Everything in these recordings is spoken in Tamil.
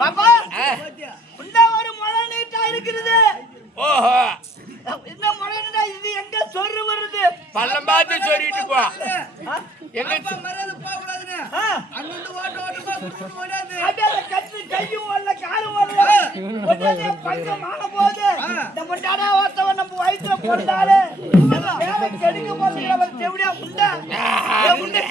பாப்பா இந்த ஒரு மழை நீட்டா இருக்குது. ஓஹோ இந்த மழை நீட்டா இது எங்க சொரு வருது? பள்ளம் பார்த்து சொரிட்டு போ. எங்க மரது போக கூடாதுன்னு அங்க ஓட்ட ஓட்டமா குடுத்து ஓடாது. அட கத்து கையும் வரல காலும் வரல. ஒடனே பஞ்சம் ஆன போது இந்த மண்டாடா ஓட்டவ நம்ம வயித்துல போட்டாலே வேலை கெடுக்க போது அவர் செவடியா முண்டா. முண்டா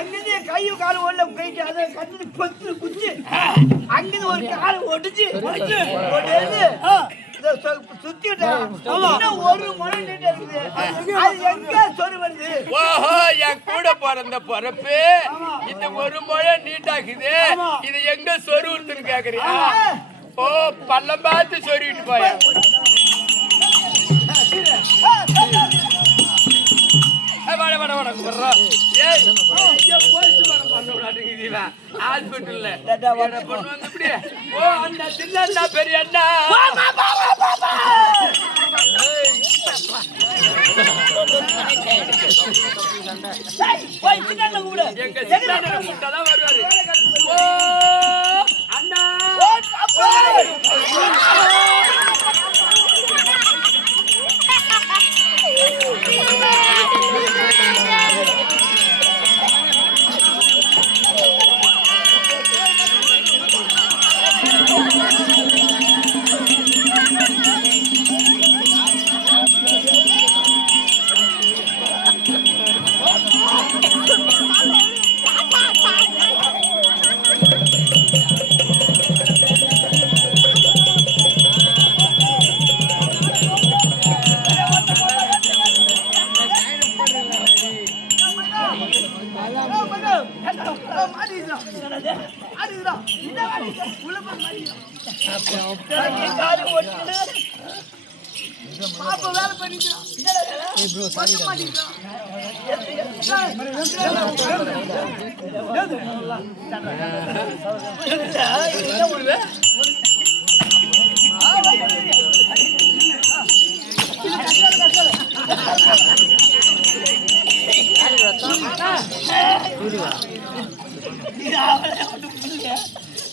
அங்கேயே கையும் காலும் வரல கைக்கு அத கத்து கொத்து குச்சி அங்க ஒரு கால் ஒடிச்சு ஒடேது சுத்திட்டா ஒரு மழை நீட்டா இருக்குது. அது எங்க சொரு வருது? ஓஹோ என் கூட பிறந்த பொறப்பு இந்த ஒரு மழை நீட்டாக்குது. இது எங்க சொருவுன்னு கேக்குறியா? ஓ பள்ளம் பார்த்து சொருவிட்டு போய. பெரிய அண்ணா வருவாரு. அண்ணா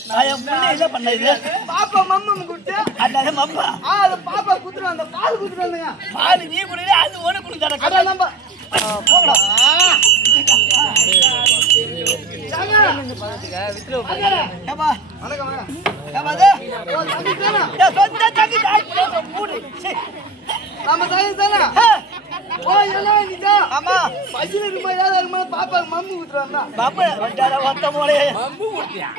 நான் என் பிள்ளை என்ன பண்ணது பாப்பா மம்மம் குடுத்து அதானே மம்மா அது பாப்பா குடுத்துட்டு அந்த பால் குடுத்துட்டு வந்தங்க பால் நீ குடில அது ஒண்ணு குடிச்சாடா அட நம்ம போங்கடா ஏப்பா வணக்கம் ஏப்பா அது சொந்த தங்கி தாய் மூடு நம்ம தாய் தானே ஓ எல்லாம் நீடா ஆமா பசில இருக்குமா ஏதாவது இருக்குமா பாப்பா மம்மு குடுத்துறாங்க பாப்பா வந்தாரா வந்த மோளே மம்மு குடுத்தியா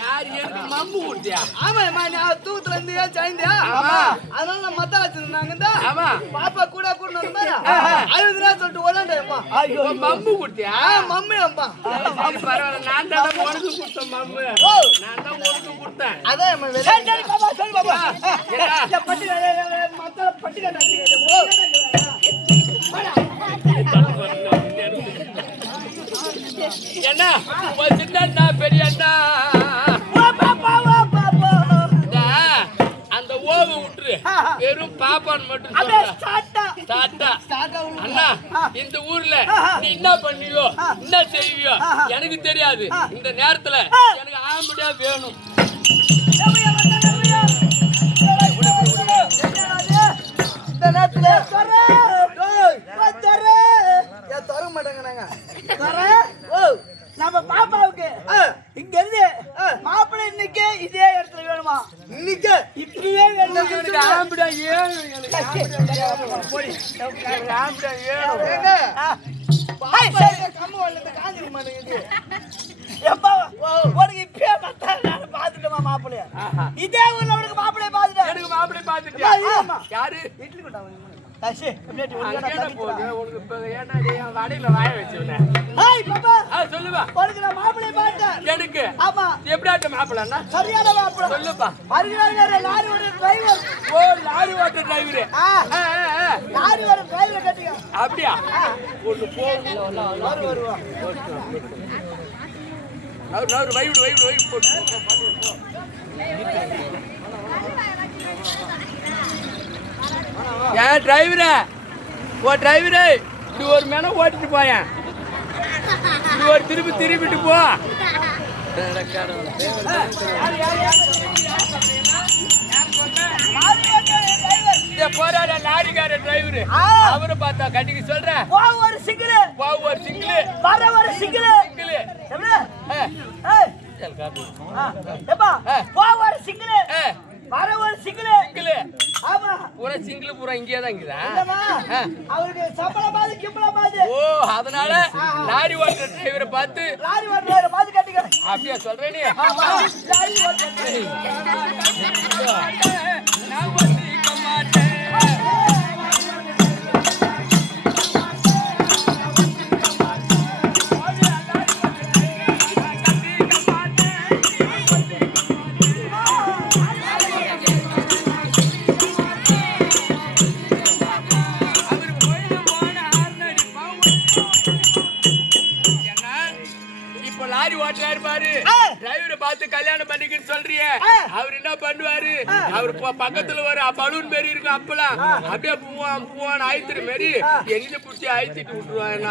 யார் எனக்கு மம்மு குடுத்தியா ஆமா நான் தூத்துல இருந்து சாய்ந்தியா ஆமா அதனால நான் மத்த வச்சிருந்தாங்கடா ஆமா பாப்பா கூட கூட வந்தாரா அழுதுறா சொல்லிட்டு ஓடண்டேப்பா ஐயோ மம்மு குடுத்தியா மம்மி அம்மா பரவாயில்லை நான் தான் உனக்கு கொடுத்தேன் மம்மு நான் தான் உனக்கு கொடுத்தேன் அதான் சரி சரி பாப்பா சொல்லு பாப்பா இந்த பட்டி மத்த பட்டி என்ன சின்ன பெரிய அண்ணா அந்த ஓவை விட்டுரு வெறும் பாப்பான்னு மட்டும் அண்ணா இந்த ஊர்ல நீ என்ன பண்ணியோ என்ன செய்வியோ எனக்கு தெரியாது இந்த நேரத்துல எனக்கு ஆம்படியா வேணும் இந்த நேரத்துல தர மாட்டாங்க நாங்க நம்ம பாப்பாவுக்கு இங்க இருந்து மாப்பிள்ளை இன்னைக்கு இதே இடத்துல வேணுமா இன்னைக்கு இப்பவே வேணும் ஆம்படியா ஏணும் உனக்கு இப்பயே பாத்துட்டோமா மாப்பிள்ளைய இதே ஊர்ல உனக்கு மாப்பிள்ளைய பாத்துட்டேன் எனக்கு மாப்பிள்ளை பாத்துட்டியா யாரு இட்லி கொண்டா சொல்லுவா எனக்கு எப்படியாட்ட மாப்பிள்ளா சரியான மாப்பிள்ளை சொல்லுப்பா லாரி ஓட்ட டிரைவர் ஓ லாரி ஓட்ட டிரைவர் லாரி ஓட்ட டிரைவர் கட்டிங்க அப்படியா ஒண்ணு போகும் வருவா அவர் வைடு போட்டு ஏன் டிரைவரே ஓ டிரைவரே இது ஒரு மேன ஓட்டிட்டு போயேன் இது ஒரு திருப்பிட்டு போ போறாட லாரிக்கார டிரைவர் அவரை பார்த்தா கட்டிக்கு சொல்றேன் ஒரு சிங்கிள் வர ஒரு சிங்கிள் ஒரு சிங்கிள் வர ஒரு சிங்கிள் ஆமா பூரா சிங்கிள் பூரா இங்கே தான் இருக்குதா அவருக்கு சம்பளம் பாது கிம்பளம் பாது ஓ அதனால லாரி ஓட்டுற டிரைவரை பார்த்து கட்டிக்க அப்படியா சொல்றேன் நீ லாரி ஓட்டுற நான் ஓட்டிக்க மாட்டேன் டிரைவரை பார்த்து கல்யாணம் பண்ணிக்கிட்டு சொல்றிய அவர் என்ன பண்ணுவாரு அவர் பக்கத்துல ஒரு பலூன் மாரி இருக்கும் அப்பெல்லாம் அப்படியே பூவான் ஆயித்துரு மாரி எங்க புடிச்சு ஆயித்திட்டு விட்டுருவாங்க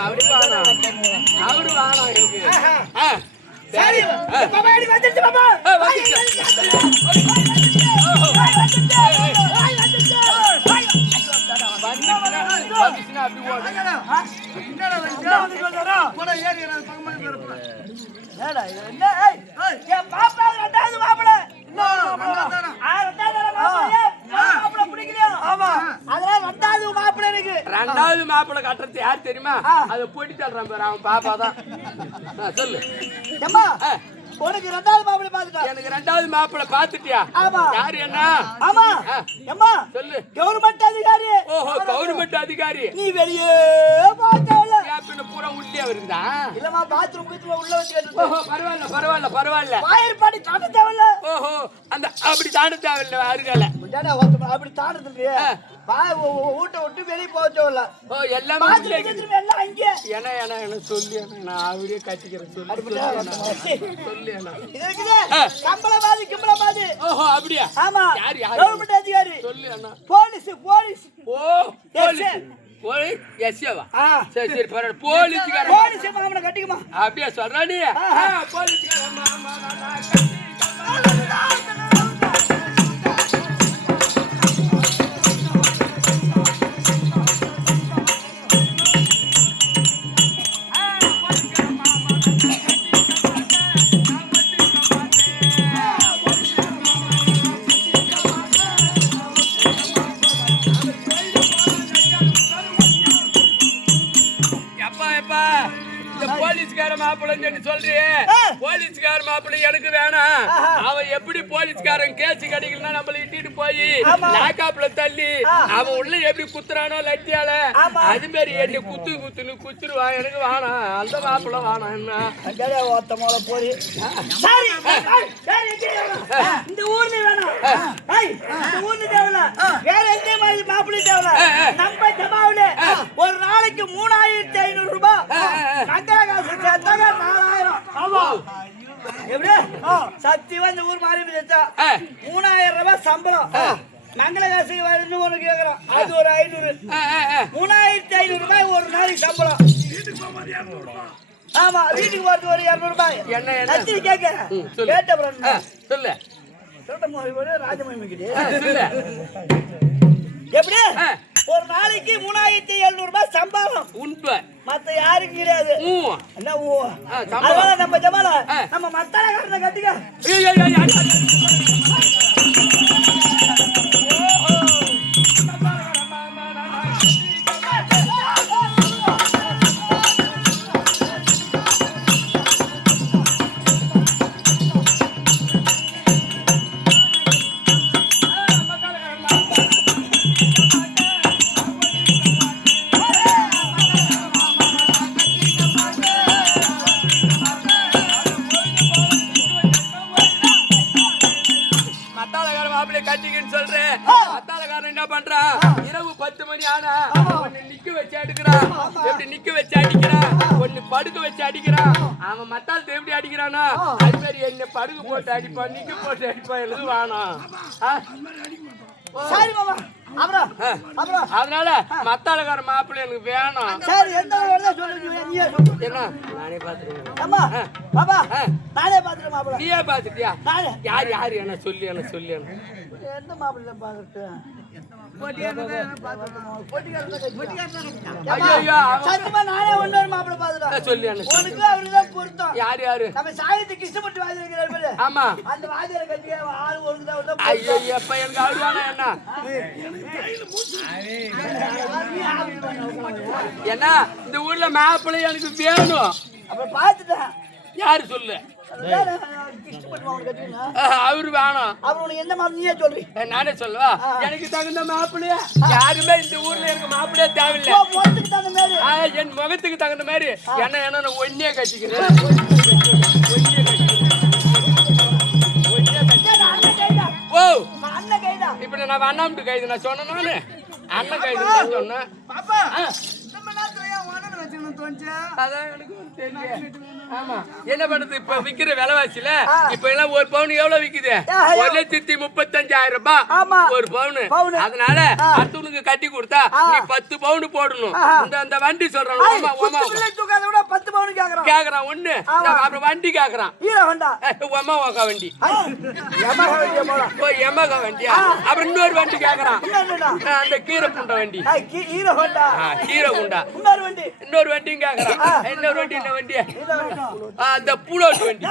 அவரு வாங்க எனக்கு சரி ரெண்டாவது மாப்பிள்ளை கட்டுறது யார் தெரியுமா அதை போட்டி தள்ளுறான் பாரு அவன் பாப்பா தான் சொல்லு உனக்கு ரெண்டாவது மாப்பிள்ளை பாத்துட்டா எனக்கு ரெண்டாவது மாப்பிள்ளை பாத்துட்டியா யாரு என்ன ஆமா அம்மா சொல்லு கவர்மெண்ட் அதிகாரி ஓஹோ கவர்மெண்ட் அதிகாரி நீ வெளியே பார்த்தவள யாப்பின பூரா உள்ளே வருதா இல்லமா பாத்ரூம் உள்ள வச்சிட்டு ஓஹோ பரவாயில்லை வாயர் பாடி தாண்ட தேவல ஓஹோ அந்த அப்படி தாண்ட தேவல அருகால முட்டாடா அப்படி தாண்டதுக்கு ஊட்ட விட்டு வெளிய போச்சோல ஓ எல்லாம் எல்லாம் அங்க என்ன சொல்லி நான் அவரே கட்டிக்கிறேன் சொல்லு கம்பளவாதி கிம்பளவாதி ஓஹோ அப்படியா ஆமா யார் கவர்மெண்ட் அதிகாரி சொல்லு அண்ணா போலீஸ் ஓ போலீஸ் எஸ்ஏவா சரி சரி பரவாயில்ல போலீஸ்காரன் போலீஸ் மாமனை கட்டிக்குமா அப்படியே சொல்றா நீ போலீஸ்காரன் மாமா போலீஸ்கார மாப்பிள்ளை சொல்றியே போலீஸ்கார மாப்பிள்ளை எனக்கு வேணாம் அவன் எப்படி போலீஸ்காரன் கேஸ் கிடைக்கலன்னா நம்மள இட்டிட்டு போய் லாக்காப்ல தள்ளி அவன் உள்ள எப்படி குத்துறானோ லட்டியால அது மாதிரி என்ன குத்துன்னு குத்துருவான் எனக்கு வேணாம் அந்த மாப்பிள்ளை வேணாம் என்ன ஒத்த மோல போய் இந்த ஊர்ல வேணாம் இந்த ஊர்ல தேவல வேற எந்த மாதிரி மாப்பிள்ளை தேவல நம்ம ஜமாவுல ஒரு நாளைக்கு 3500 ரூபாய் மங்கள காசு சேர்த்தாங்க 4000 ஆமா எப்படி சத்தியமா இந்த ஊர் மாறி போச்சா 3000 ரூபாய் சம்பளம் மங்கள காசு வந்து ஒண்ணு கேக்குறோம் அது ஒரு 500 3500 ரூபாய் ஒரு நாளைக்கு சம்பளம் ஆமா வீட்டுக்கு போறது ஒரு 200 ரூபாய் என்ன சத்தி கேக்க கேட்ட அப்புறம் சொல்லு சொல்ற ராஜமணி கிட்ட சொல்லு எப்படி ஒரு நாளைக்கு 3700 ரூபாய் சம்பளம் உண்மை மத்த யாருக்கு கிடையாது என்ன அதனால நம்ம ஜமால நம்ம மத்தாலகாரனை கட்டிக்க என்ன பண்றான் இரவு 10 மணி ஆனா ஒன்னு நிக்க வச்சு அடிக்கிறான் எப்படி நிக்க வச்சு அடிக்கிறான் ஒன்னு படுக்க வச்சு அடிக்கிறான் அவன் மத்தாலத்தை எப்படி அடிக்கிறானா அது மாதிரி என்ன படுக்க போட்டு அடிப்பான் நிக்க போட்டு அடிப்பான் எழுது வானம் சரி மாமா அப்புறம் அதனால மத்தாலக்கார மாப்பிள்ளை எனக்கு வேணும் சரி எந்த ஊர்ல சொல்லுங்க நீயே சொல்லு என்ன நானே பாத்துறேன் அம்மா பாபா நானே பாத்துறேன் மாப்பிள்ளை நீயே பாத்துட்டியா நானே யார் என்ன சொல்லி எந்த மாப்பிள்ளை பாத்துட்டு சத்தியமா நானே ஒன்னொரு மாப்பிள்ளை பாத்துட்டேன் சொல்லி உனக்கு அவருதான் பொருத்தம் யாரு நம்ம சாயத்துக்கு இஷ்டப்பட்டு வாதி வைக்கிறாரு ஆமா அந்த வாதியார கட்டி ஆளு ஒழுங்குதான் ஐயோ எப்ப எனக்கு ஆடுவானா என்ன இந்த ஊர்ல மாப்பிள்ளை எனக்கு வேணும் அப்புறம் பாத்துட்டேன் யாரு சொல்லு அவரு வேணும் அவரு என்ன மாப்பிள்ளையே சொல்லு நானே சொல்லுவா எனக்கு தகுந்த மாப்பிள்ளைய யாருமே இந்த ஊர்ல எனக்கு மாப்பிள்ளையே தேவையில்லை முகத்துக்கு தகுந்த மாதிரி என் முகத்துக்கு தகுந்த மாதிரி என்ன ஒன்னே கட்டிக்கிறேன் ஓ இப்ப நான் அண்ணாமட்டு கைது நான் சொன்னேன் நானு அண்ணன் கைது சொன்னேன் என்ன பண்றது இப்ப விக்கிற விலைவாசியில இப்ப எல்லாம் ஒரு பவுன் எவ்வளவு விக்குது 1,35,000 ரூபாய் ஒரு பவுன் அதனால அடுத்தவனுக்கு கட்டி கொடுத்தா நீ 10 பவுன் போடணும் இந்த வண்டி சொல்றான் 10 பவுன் கேக்குறான் ஒண்ணு அப்புறம் வண்டி கேக்குறான் ஒமாவாக்கா வண்டி எமகா வண்டியா அப்புறம் இன்னொரு வண்டி கேக்குறான் அந்த கீரை புண்டை வண்டி கீரை குண்டா இன்னொரு வண்டியும் கேக்குறான் இன்னொரு வண்டி என்ன வண்டி அந்த புல்லட் வண்டி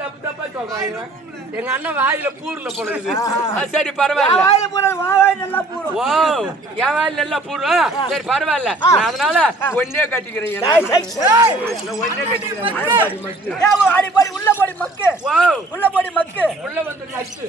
தப்பு தப்பா சொல்றாங்க எங்க அண்ணன் வாயில பூர்ல போடுது சரி பரவாயில்ல ஓ என் வாயில நல்லா பூர்வம் சரி பரவாயில்ல அதனால ஒன்னே கட்டிக்கிறேன் ஒன்னே கட்டிக்கிறேன் உள்ள போடி மக்கு உள்ள வந்து நக்கு